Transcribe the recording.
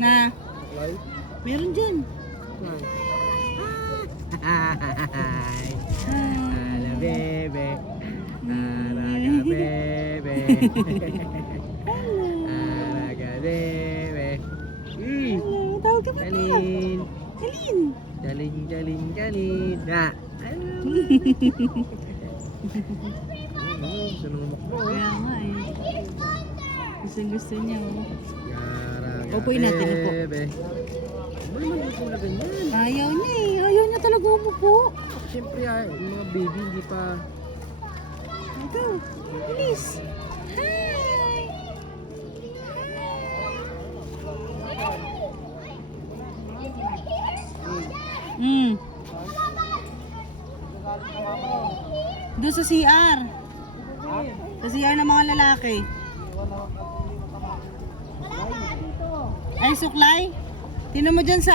Na, Suklay? meron dyan. Suklay. Ala bebe. Araga bebe. Araga bebe. Hello, tawag ka pa. Jalin. Jalin. Jalin, jalin, jalin. Na. Sinumok mo. Kaya nga eh. Gusto niya. Oh. Araga Upuin natin, upo. bebe. Ano naman upo na ganyan? Ayaw niya eh. Ayaw niya talaga umupo. Siyempre yung mga baby hindi pa. Ito. Bilis. Hi. Doon sa CR. Sa CR ng mga lalaki. Ay, suklay. Tinan mo dyan sa